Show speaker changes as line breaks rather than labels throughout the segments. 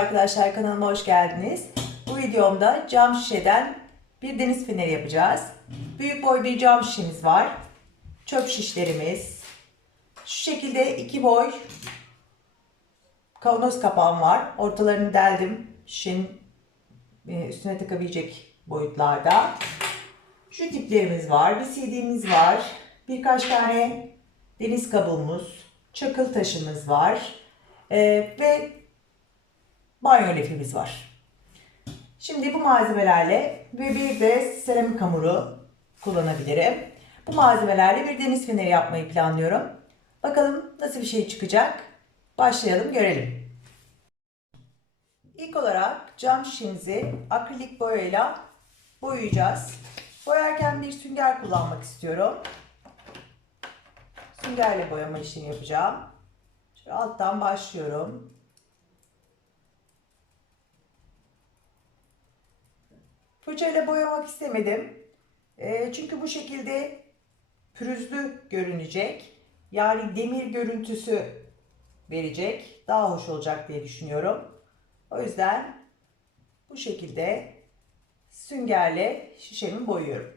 Arkadaşlar kanalıma hoş geldiniz. Bu videomda cam şişeden bir deniz feneri yapacağız. Büyük boy bir cam şişemiz var. Çöp şişlerimiz. Şu şekilde iki boy kavanoz kapağım var. Ortalarını deldim. Şişenin e, üstüne takabilecek boyutlarda. Şu tiplerimiz var. Bir CD'miz var. Birkaç tane deniz kabuğumuz, çakıl taşımız var. Ee, ve banyo lifimiz var. Şimdi bu malzemelerle ve bir de seramik hamuru kullanabilirim. Bu malzemelerle bir deniz feneri yapmayı planlıyorum. Bakalım nasıl bir şey çıkacak. Başlayalım görelim. İlk olarak cam şişemizi akrilik boyayla boyayacağız. Boyarken bir sünger kullanmak istiyorum. Süngerle boyama işlemi yapacağım. Şöyle alttan başlıyorum. Fırçayla boyamak istemedim. E, çünkü bu şekilde pürüzlü görünecek. Yani demir görüntüsü verecek. Daha hoş olacak diye düşünüyorum. O yüzden bu şekilde süngerle şişemi boyuyorum.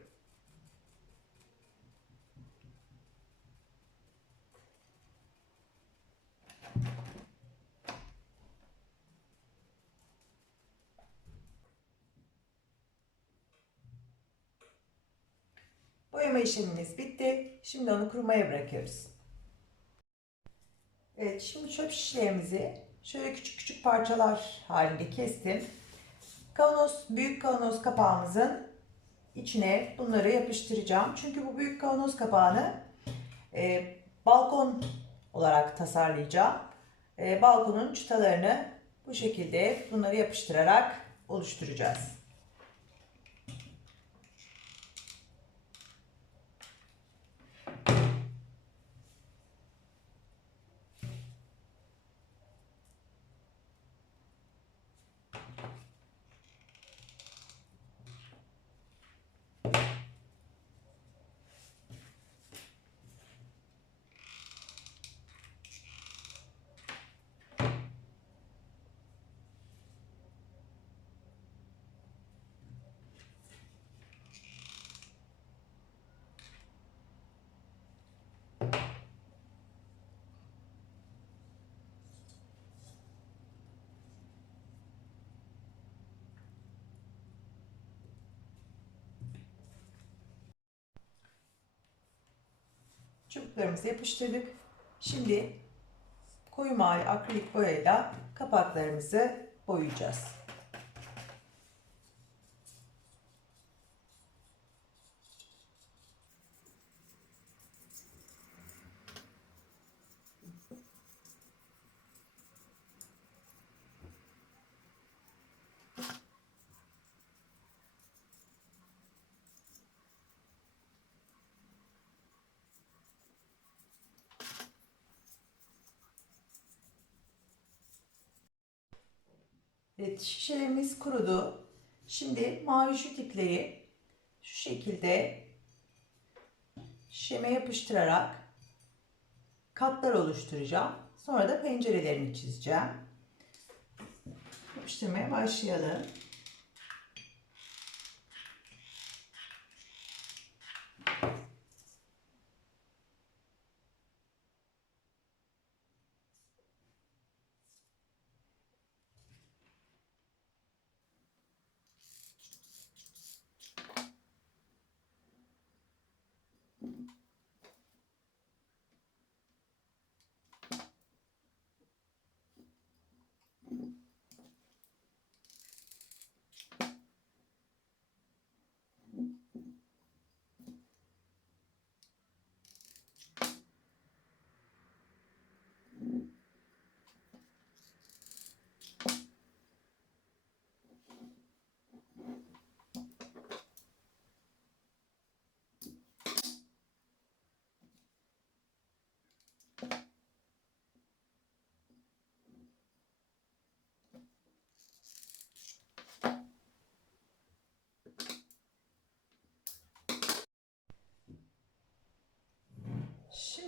Boyama işlemimiz bitti. Şimdi onu kurumaya bırakıyoruz. Evet, şimdi çöp şişlerimizi şöyle küçük küçük parçalar halinde kestim. Kavanoz, büyük kavanoz kapağımızın içine bunları yapıştıracağım. Çünkü bu büyük kavanoz kapağını e, balkon olarak tasarlayacağım. E, balkonun çıtalarını bu şekilde bunları yapıştırarak oluşturacağız. Çubuklarımızı yapıştırdık. Şimdi koyu mavi akrilik boyayla kapaklarımızı boyayacağız. Evet şişelerimiz kurudu. Şimdi mavi tipleri şu şekilde şişeme yapıştırarak katlar oluşturacağım. Sonra da pencerelerini çizeceğim. Yapıştırmaya başlayalım.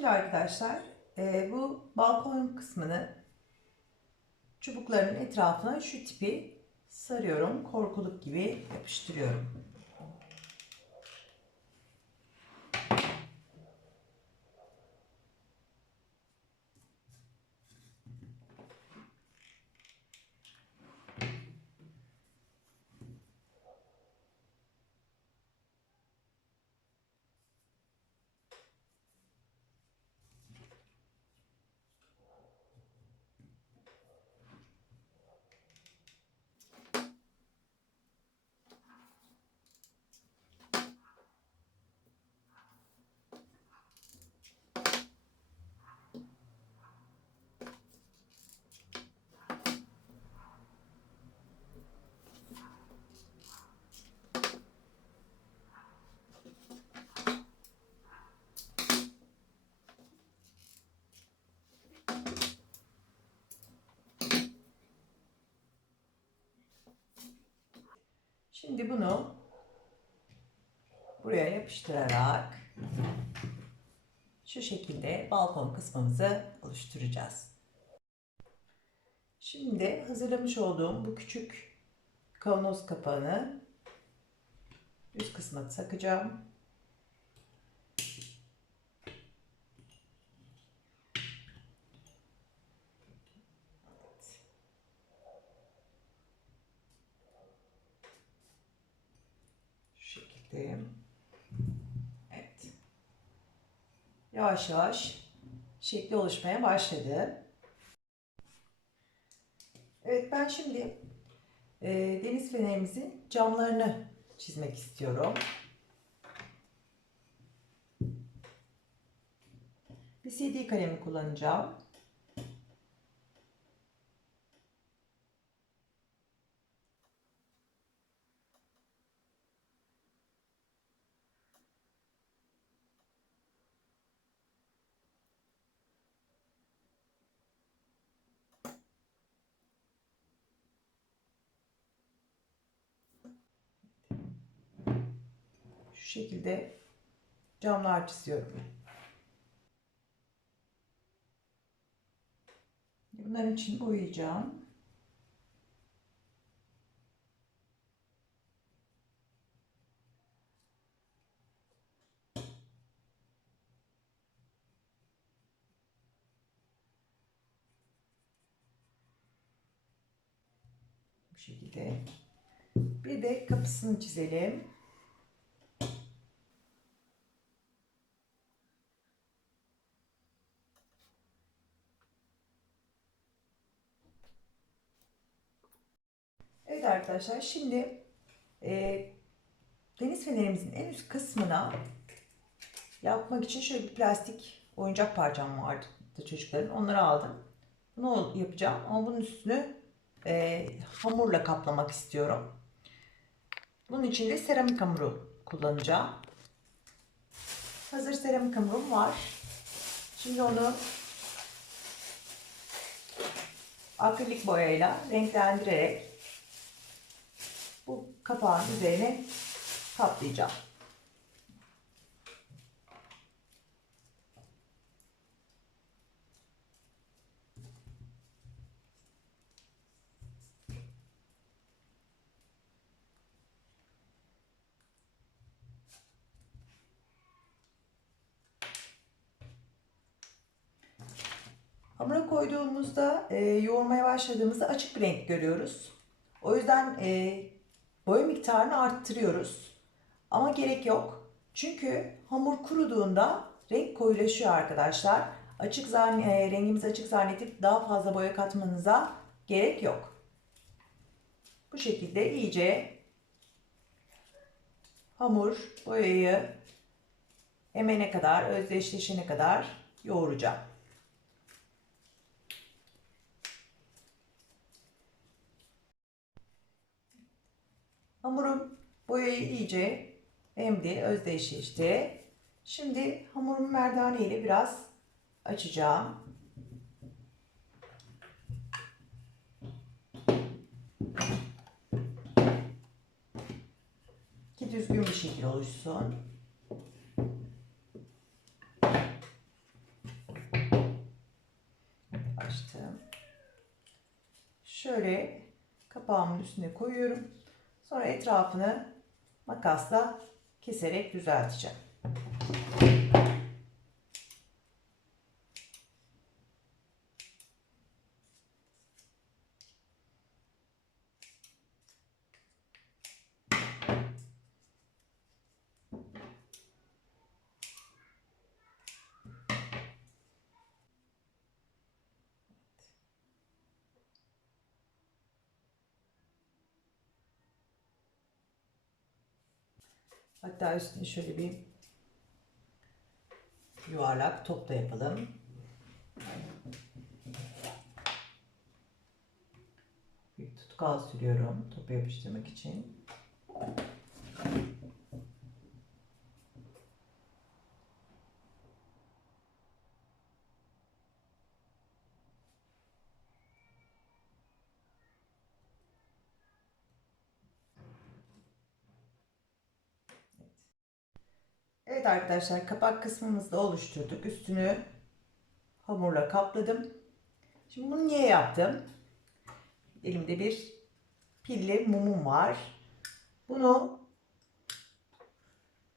Şimdi arkadaşlar e, bu balkon kısmını çubukların etrafına şu tipi sarıyorum. Korkuluk gibi yapıştırıyorum. Şimdi bunu buraya yapıştırarak şu şekilde balkon kısmımızı oluşturacağız. Şimdi hazırlamış olduğum bu küçük kavanoz kapağını üst kısmına takacağım. Evet. Şu şekilde. Evet. Yavaş yavaş şekli oluşmaya başladı. Evet ben şimdi e, deniz fenerimizin camlarını çizmek istiyorum. Bir CD kalemi kullanacağım. Şekilde camlar çiziyorum. Bunların için boyayacağım. Bu şekilde. Bir de kapısını çizelim. Arkadaşlar şimdi e, deniz fenerimizin en üst kısmına yapmak için şöyle bir plastik oyuncak parçam vardı çocukların. Onları aldım. Bunu yapacağım ama bunun üstünü e, hamurla kaplamak istiyorum. Bunun için de seramik hamuru kullanacağım. Hazır seramik hamurum var. Şimdi onu akrilik boyayla renklendirerek bu kapağın üzerine kaplayacağım. Hamura koyduğumuzda, e, yoğurmaya başladığımızda açık bir renk görüyoruz. O yüzden e, boya miktarını arttırıyoruz. Ama gerek yok. Çünkü hamur kuruduğunda renk koyulaşıyor arkadaşlar. Açık zann e, rengimizi açık zannedip daha fazla boya katmanıza gerek yok. Bu şekilde iyice hamur boyayı emene kadar, özdeşleşene kadar yoğuracağım. Hamurum boyayı iyice emdi, özdeşleşti. Şimdi hamurumu merdane ile biraz açacağım. Ki düzgün bir şekil oluşsun. Açtım. şöyle kapağımın üstüne koyuyorum. Sonra etrafını makasla keserek düzelteceğim. Hatta üstüne şöyle bir yuvarlak top da yapalım. Bir tutkal sürüyorum topu yapıştırmak için. Evet arkadaşlar kapak kısmımızı da oluşturduk. Üstünü hamurla kapladım. Şimdi bunu niye yaptım? Elimde bir pilli mumum var. Bunu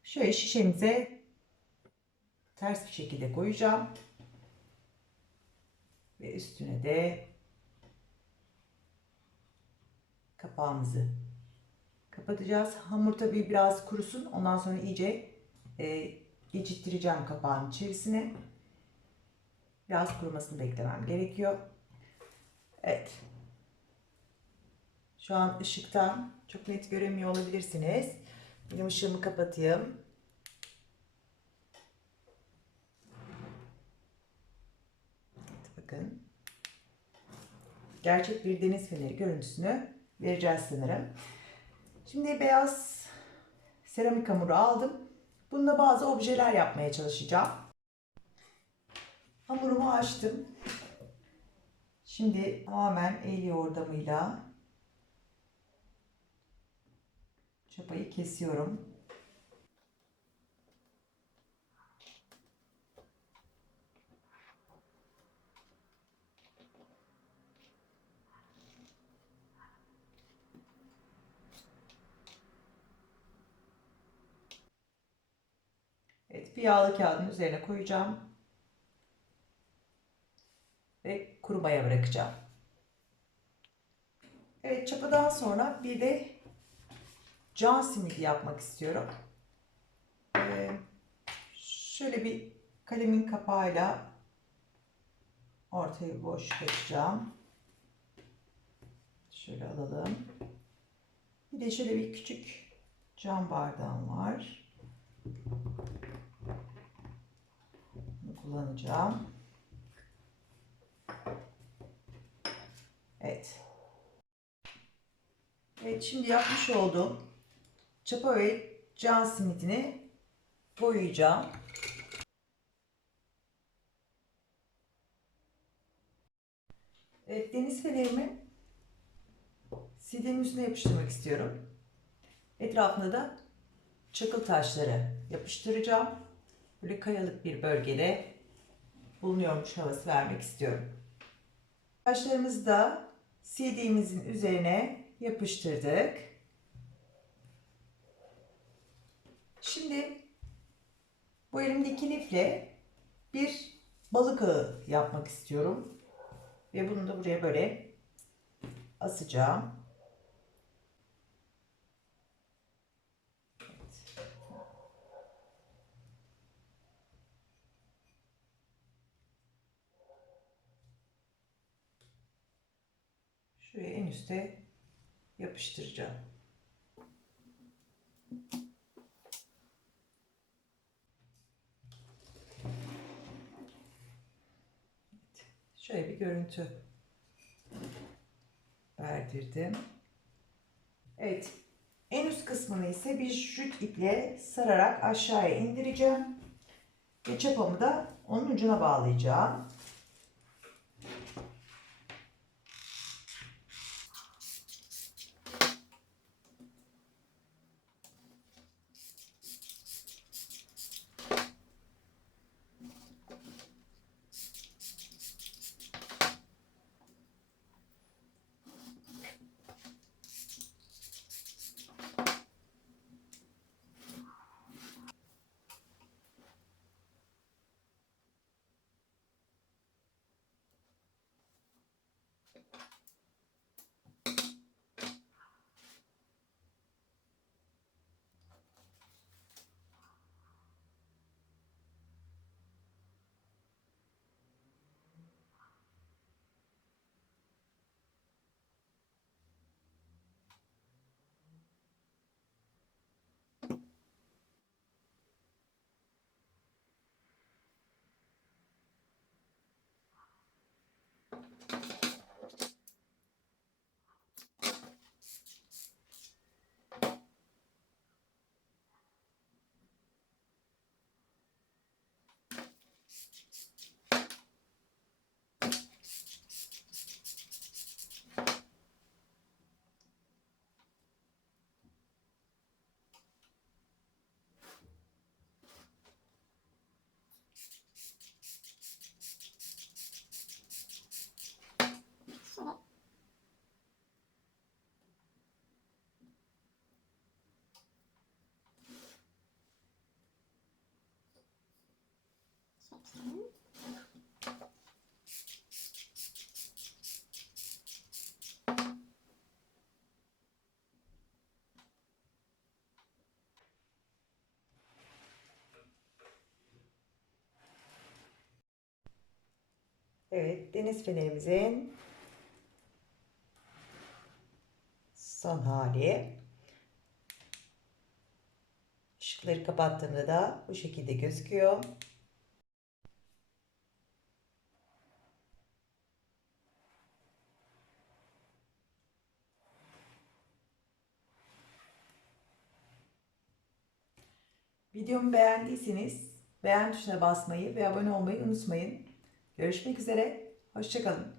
şöyle şişemize ters bir şekilde koyacağım. Ve üstüne de kapağımızı kapatacağız. Hamur tabii biraz kurusun. Ondan sonra iyice e, geçittireceğim kapağın içerisine. Biraz kurumasını beklemem gerekiyor. Evet. Şu an ışıktan çok net göremiyor olabilirsiniz. Benim ışığımı kapatayım. Evet, bakın. Gerçek bir deniz feneri görüntüsünü vereceğiz sanırım. Şimdi beyaz seramik hamuru aldım. Bununla bazı objeler yapmaya çalışacağım. Hamurumu açtım. Şimdi tamamen el yordamıyla çapayı kesiyorum. Evet, bir yağlı kağıdın üzerine koyacağım. Ve kurumaya bırakacağım. Evet, çapadan sonra bir de can simidi yapmak istiyorum. Ee, şöyle bir kalemin kapağıyla ortayı boş açacağım. Şöyle alalım. Bir de şöyle bir küçük cam bardağım var. Kullanacağım. Evet. Evet şimdi yapmış olduğum çapa ve can simitini boyayacağım. Evet deniz fenerimi CD'nin üstüne yapıştırmak istiyorum. Etrafına da çakıl taşları yapıştıracağım. Böyle kayalık bir bölgede bulunuyormuş havası vermek istiyorum. Taşlarımızı da CD'mizin üzerine yapıştırdık. Şimdi bu elimdeki lifle bir balık ağı yapmak istiyorum. Ve bunu da buraya böyle asacağım. Şuraya en üste yapıştıracağım. Şöyle bir görüntü verdirdim. Evet. En üst kısmını ise bir jüt iple sararak aşağıya indireceğim. Ve çapamı da onun ucuna bağlayacağım. Evet, deniz fenerimizin son hali. Işıkları kapattığımda da bu şekilde gözüküyor. Videomu beğendiyseniz beğen tuşuna basmayı ve abone olmayı unutmayın. Görüşmek üzere, hoşçakalın.